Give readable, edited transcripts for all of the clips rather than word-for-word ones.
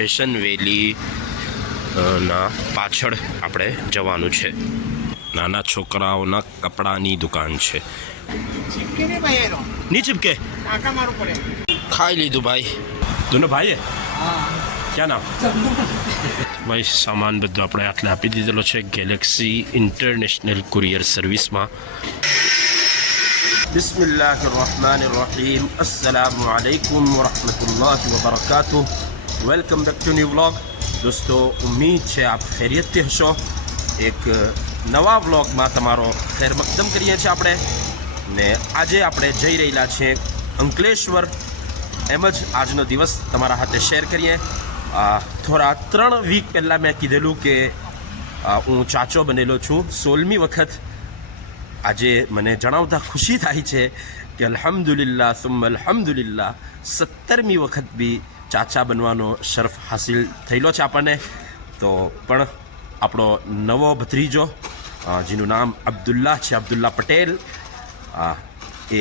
Fashion વેલી ના પાછળ આપણે જવાનું છે. નાના છોકરાઓના કપડાની દુકાન છે. નહીં ચીપકે ખાઈ લીધું ભાઈ. દોનો ભાઈ ક્યાં નામ ભાઈ? સામાન બધું આપણે આટલે આપી દીધેલો છે ગેલેક્સી ઇન્ટરનેશનલ કુરિયર સર્વિસમાં. બિસ્મિલ્લાહિર્રહમાનિર્રહીમ. અસ્સલામુ અલૈકુમ વરહમતુલ્લાહિ વબરકાતુહ. Welcome back to new vlog. દોસ્તો, ઉમ્મીદ છે આપ ખૈરિયતથી હશો. એક નવા વ્લોગમાં તમારો ખૈર મકદમ કરીએ છીએ આપણે. ને આજે આપણે જઈ રહેલા છીએ અંકલેશ્વર. એમ જ આજનો દિવસ તમારા હાથે શેર કરીએ. થોડા 3 વીક પહેલાં મેં કીધેલું કે હું ચાચો બનેલો છું 16મી વખત. આજે મને જણાવતા ખુશી થાય છે કે અલ્હમ્દુલિલ્લાહ સુમ્મા અલ્હમ્દુલિલ્લાહ 17મી વખત બી ચાચા બનવાનો શરફ હાસિલ થયેલો છે આપણને. તો પણ આપણો નવો ભત્રીજો જેનું નામ અબ્દુલ્લાહ છે, અબ્દુલ્લાહ પટેલ, એ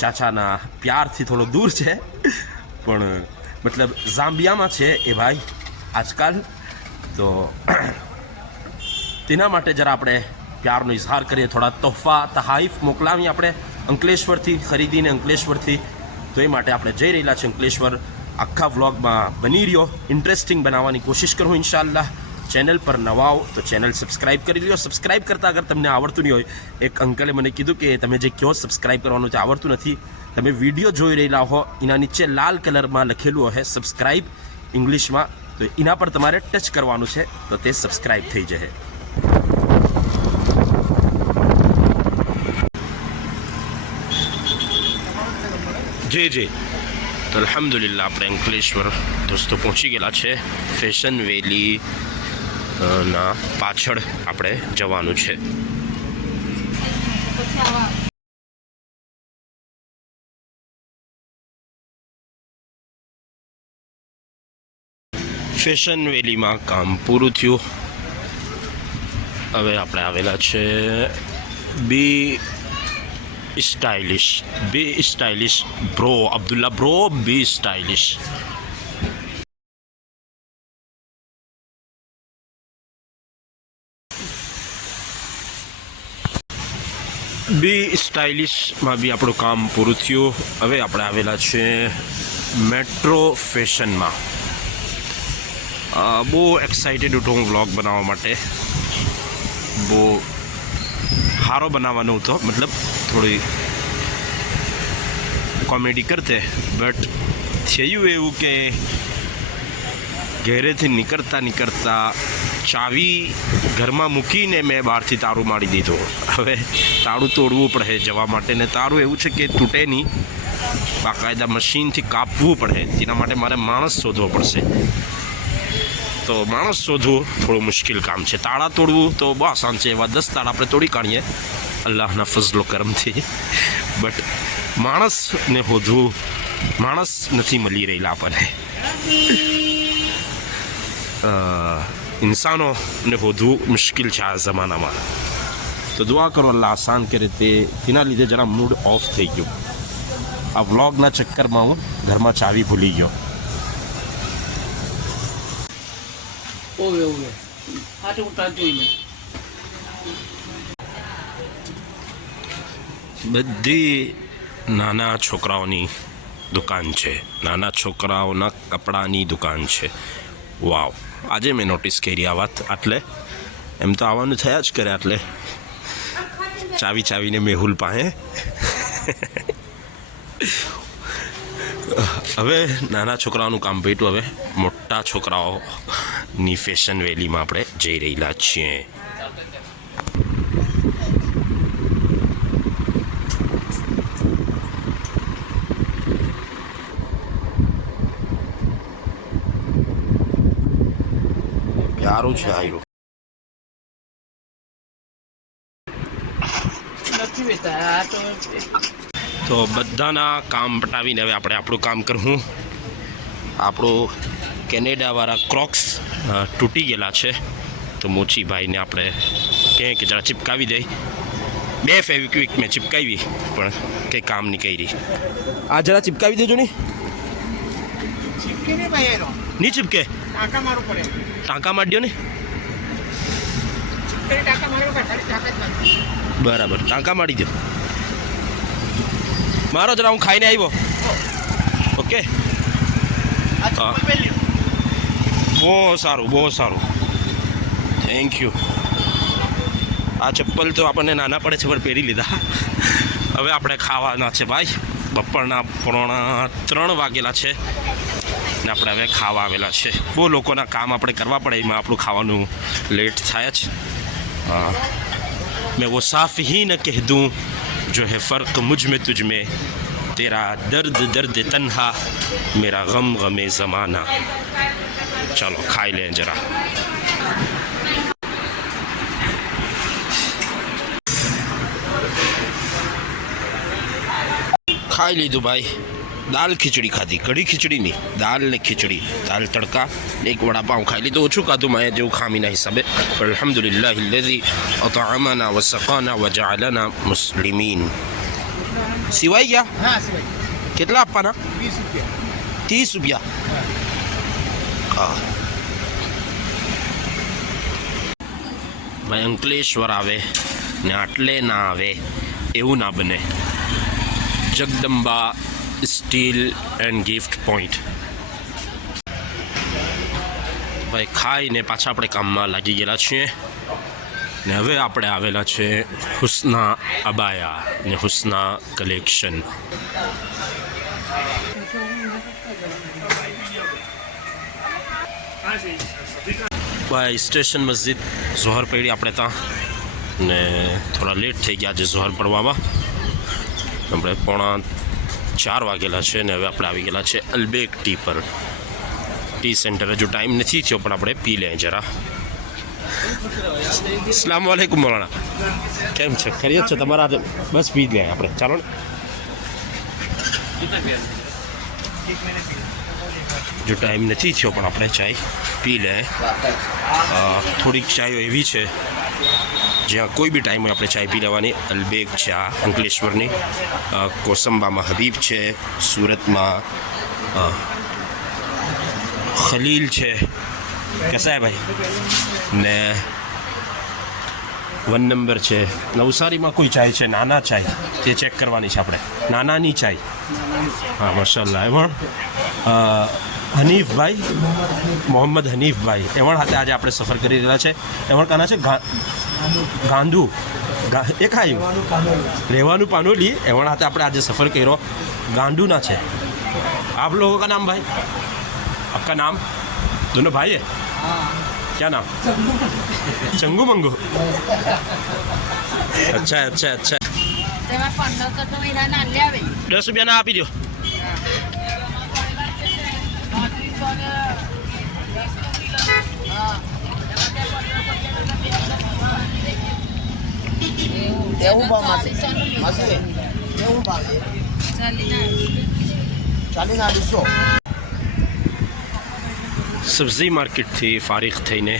ચાચાના પ્યારથી થોડો દૂર છે, પણ મતલબ ઝામ્બિયામાં છે એ ભાઈ આજકાલ. તો તેના માટે જરા આપણે પ્યારનો ઇઝહાર કરીએ, થોડા તોહફા તહાઈફ મોકલાવીએ આપણે અંકલેશ્વરથી ખરીદીને અંકલેશ્વરથી. તો એ માટે આપણે જઈ રહેલા છે અંકલેશ્વર. આખા વ્લોગમાં બની રહ્યો, ઇન્ટરેસ્ટિંગ બનાવવાની કોશિશ કરું ઇન્શાઅલ્લાહ. ચેનલ પર નવા હો તો ચેનલ સબસ્ક્રાઈબ કરી લ્યો. સબસ્ક્રાઈબ કરતાં અગર તમને આવડતું નહીં હોય, એક અંકલે મને કીધું કે તમે જે કહો સબસ્ક્રાઈબ કરવાનું તે આવડતું નથી. તમે વિડીયો જોઈ રહેલા હો, એના નીચે લાલ કલરમાં લખેલું હશે સબસ્ક્રાઈબ ઇંગ્લિશમાં, તો એના પર તમારે ટચ કરવાનું છે તો તે સબસ્ક્રાઈબ થઈ જશે. જી જી. તો અલ્હમ્દુલિલ્લાહ આપણે અંકલેશ્વર દોસ્તો પહોંચી ગયેલા છે. ફેશન વેલી ના પાછળ આપણે જવાનું છે. ફેશન વેલીમાં કામ પૂરું થયું. હવે આપણે આવેલા છે બી સ્ટાઇલિશ બ્રો. અબ્દુલ્લા બ્રો, બી સ્ટાઇલિશ. બી સ્ટાઇલિશમાં બી આપણું કામ પૂરું થયું. હવે આપણે આવેલા છે મેટ્રો ફેશનમાં. બહુ એક્સાઇટેડ હતો હું વ્લોગ બનાવવા માટે. બહુ સારો બનાવવાનો હતો, મતલબ થોડી કોમેડી કરતે, બટ થયું એવું કે ઘેરેથી નીકળતા ચાવી ઘરમાં મૂકીને મેં બહારથી તાળું મારી દીધું. હવે તાળું તોડવું પડે જવા માટે, ને તાળું એવું છે કે તૂટે નહીં, બાકાયદા મશીનથી કાપવું પડે. તેના માટે મારે માણસ શોધવો પડશે. તો માણસ શોધવું થોડું મુશ્કેલ કામ છે. તાળા તોડવું તો બહુ આસાન છે, એવા 10 તાળા આપણે તોડી કાઢીએ અલ્લાહના ફઝલો કરમથી. બટ માણસને શોધવું, માણસ નથી મળી રહેલા આપણને. ઇન્સાનોને શોધવું મુશ્કેલ છે આ જમાનામાં. તો દુઆ કરો અલ્લાહ આસાન કરે. તેના લીધે જરા મૂડ ઓફ થઈ ગયો. આ વ્લોગના ચક્કરમાં હું ઘરમાં ચાવી ભૂલી ગયો. બધી નાના છોકરાઓની દુકાન છે. નાના છોકરાઓના કપડાની દુકાન છે. વાવ, આજે મેં નોટિસ કરી આ વાત. આટલે એમ તો આવવાનું થયા જ કરે. આટલે ચાવીને મેહુલ પાસે. હવે નાના છોકરાઓનું કામ પટ્યું. હવે મોટા છોકરાઓની ફેશન વેલીમાં આપણે જઈ રહેલા છીએ. સારું છે આયરું. તો બધાના કામ પટાવીને હવે આપણે આપણું કામ કરવું. આપણું કેનેડાવાળા ક્રોક્સ તૂટી ગયેલા છે, તો મોચીભાઈને આપણે કહે કે જરા ચિપકાવી દે. 2 ફેવિક્વિક મેં ચિપકાવી, પણ કંઈ કામ નહીં કરી. આ જરા ચિપકાવી દેજો ને. નહીં ચીપકે ટાંકા મારડ્યો ને બરાબર ટાંકા મારી દો મારો જરા હું ખાઈને આવ્યો ઓકે હા બહુ સારું થેન્ક યુ આ ચપ્પલ તો આપણને નાના પડે છે પણ પહેરી લીધા હવે આપણે ખાવાના છે ભાઈ બપોરના 3 વાગેલા છે ને આપણે હવે ખાવા આવેલા છે બહુ લોકોના કામ આપણે કરવા પડે એમાં આપણું ખાવાનું લેટ થાય જ हाँ मैं वो साफ ही न कह दूँ जो है फ़र्क मुझ में तुझ में तेरा दर्द दर्द तन्हा मेरा गम गमे ज़माना चलो खाई लें जरा खाई लीधું ભાઈ દાલ ખીચડી ખાધી કઢી ખીચડી નહીં દાલ ને ખીચડી દાલ તડકા એક વડાપાઉં ખાઈ લીધું ઓછું ખાધું મેં જેવું ખામીના હિસાબે પણ અલ્હમ્દુલિલ્લાહ અલ્લઝી અતઅમના વસકાના વજઅલના મુસ્લિમીન સિવાય ગયા હા સિવાય કેટલા આપવાના 30 30 રૂપિયા રૂપિયા હા ભાઈ અંકલેશ્વર આવે ને આટલે ના આવે એવું ના બને Jagdamba steel and gift point ભાઈ ખાઈને પાછા આપણે કામમાં લાગી ગયેલા છીએ ને હવે આપણે આવેલા છે હુસ્ના અબાયા ને હુસ્ના કલેક્શન ભાઈ સ્ટેશન મસ્જિદ ઝોહર પડી આપણે ત્યાં ને થોડા લેટ થઈ ગયા છે ઝોહર પડવામાં આપણે 4 વાગેલા છે ને હવે આપણે આવી ગયેલા છે અલબેક ટી પર ટી સેન્ટર હજુ ટાઈમ નથી થયો પણ આપણે પી લઈએ જરા અસ્સલામ વાલેકુમ મૌલાના કેમ છે ખરીદ છે તમારા બસ પી લઈએ આપણે ચાલો ને જો ટાઈમ નથી થયો પણ આપણે ચાય પી લઈએ થોડીક ચાયો એવી છે જ્યાં કોઈ બી ટાઈમે આપણે ચાય પી લેવાની અલબેક ચા અંકલેશ્વરની કોસંબામાં હબીબ છે સુરતમાં ખલીલ છે કેસા હે ભાઈ ને 1 નંબર છે નવસારીમાં કોઈ ચાય છે નાના ચાય તે ચેક કરવાની છે આપણે નાનાની ચાય હા માશાલ્લાહ એમાં હનીફભાઈ મોહમ્મદ હનીફભાઈ એમણ સાથે આજે આપણે સફર કરી રહ્યા છે એમણ કાના છે ગાંધુ એ ખાયું રહેવાનું પાનોલી એમણ સાથે આપણે આજે સફર કર્યો गांडूना है। आप लोगों का नाम भाई? आपका नाम? दोनों भाई है? क्या नाम? चंगू मंगू। अच्छा अच्छा अच्छा। 10 रुपया ना आप ही दो। सब्जी मार्केट थी फारिग थईने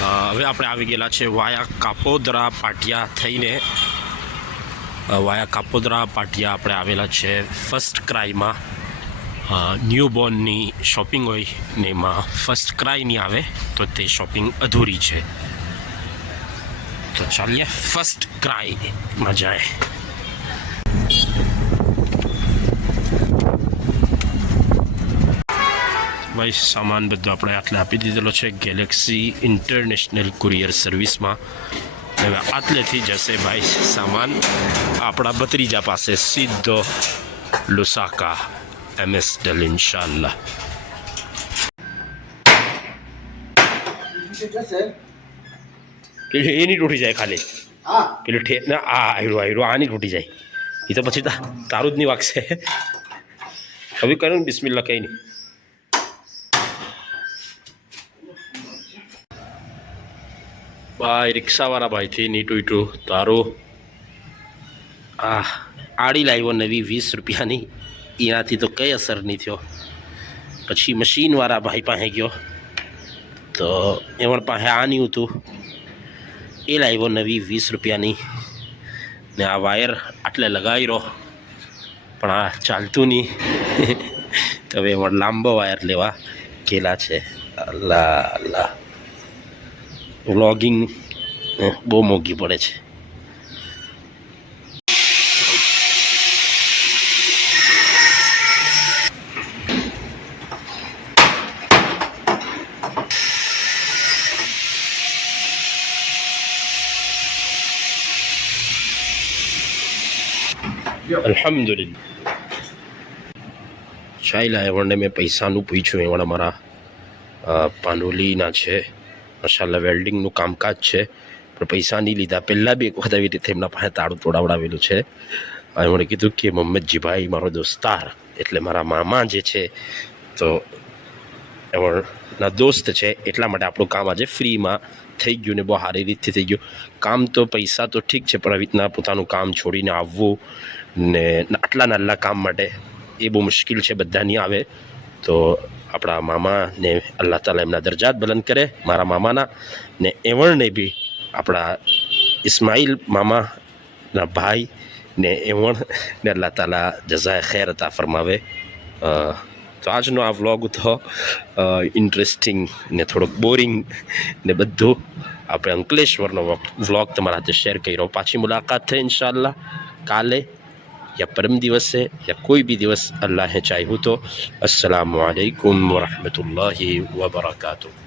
हवे आपणे आवी गेला छे वाया कापोद्रा पाटिया थईने वाया कापोद्रा पाटिया आपणे आवेला छे फर्स्ट क्राई में न्यू बॉर्न नी शॉपिंग होय ने एमां फर्स्ट क्राई नी आवे तो ते शॉपिंग अधूरी छे। तो चलिए फर्स्ट क्राई में जाए। भाई सामान बधुं आपणे आटले आपी दीधेलो छे गैलेक्सी इंटरनेशनल कुरियर सर्विस में। हवे आटलेथी जशे भाई सामान आपणा भत्रीजा पासे सीधो लुसाका MSL इंशाल्लाह। एनी टूटी जाए खाली पेलू ठे ना आयरो आयरो आनी टूटी जाए ये तो पछी तारू ज नहीं वागशे। हवे करो ने बिस्मिल्लाह कहीं नहीं। भाई रिक्शावाळा भाई थी नीटू ईटू तारो आड़ी लाव्यो नवी 20 रुपयानी एनाथी तो कई असर नहीं थयो। पछी मशीनवाळा भाई पासे गयो तो एवण पासे आनी हतुं ए लाव्यो नवी 20 रुपयानी ने आ वायर आटले लगावी रो पण आ चालतुं नहीं। તો હવે એમાં લાંબો વાયર લેવા ગયેલા છે. અલ્લાહ અલ્લાહ, વ્લોગિંગ બહુ મોંઘી પડે છે. અલ્હમ્દુલિલ્લાહ. ચાલ્યા એવણને મેં પૈસાનું પૂછ્યું. એવણ અમારા પાનોલીના છે. માશાલ્લાહ વેલ્ડિંગનું કામકાજ છે, પણ પૈસા નહીં લીધા. પહેલાં બી એક વખત આવી રીતે એમના પાસે તાળું તોડાવડાવેલું છે. એમણે કીધું કે મોહમ્મદજીભાઈ મારો દોસ્તાર, એટલે મારા મામા જે છે, તો એમના દોસ્ત છે, એટલા માટે આપણું કામ આજે ફ્રીમાં થઈ ગયું ને બહુ સારી રીતથી થઈ ગયું. કામ તો પૈસા તો ઠીક છે, પણ આવી રીતના પોતાનું કામ છોડીને આવવું ને આટલા નાના કામ માટે એ બહુ મુશ્કેલ છે, બધા નહીં આવે. તો આપણા મામાને અલ્લાહ તાલા એમના દરજાત બુલંદ કરે, મારા મામાના, ને એવણને બી આપણા ઇસ્માઇલ મામાના ભાઈ ને એવણને અલ્લાહ તાલા જઝાએ ખૈર અતા ફરમાવે. તો આજનો આ વ્લોગ હતો ઇન્ટરેસ્ટિંગ ને થોડોક બોરિંગ ને બધું. આપણે અંકલેશ્વરનો વ્લોગ તમારા હાથે શેર કર્યો. પાછી મુલાકાત થઈ ઇન્શાઅલ્લાહ કાલે या परम दिवस है या कोई भी दिवस अल्लाह है चाहूँ तो। अस्सलामु अलैकुम वरहमतुल्लाहि वबरकातुहू.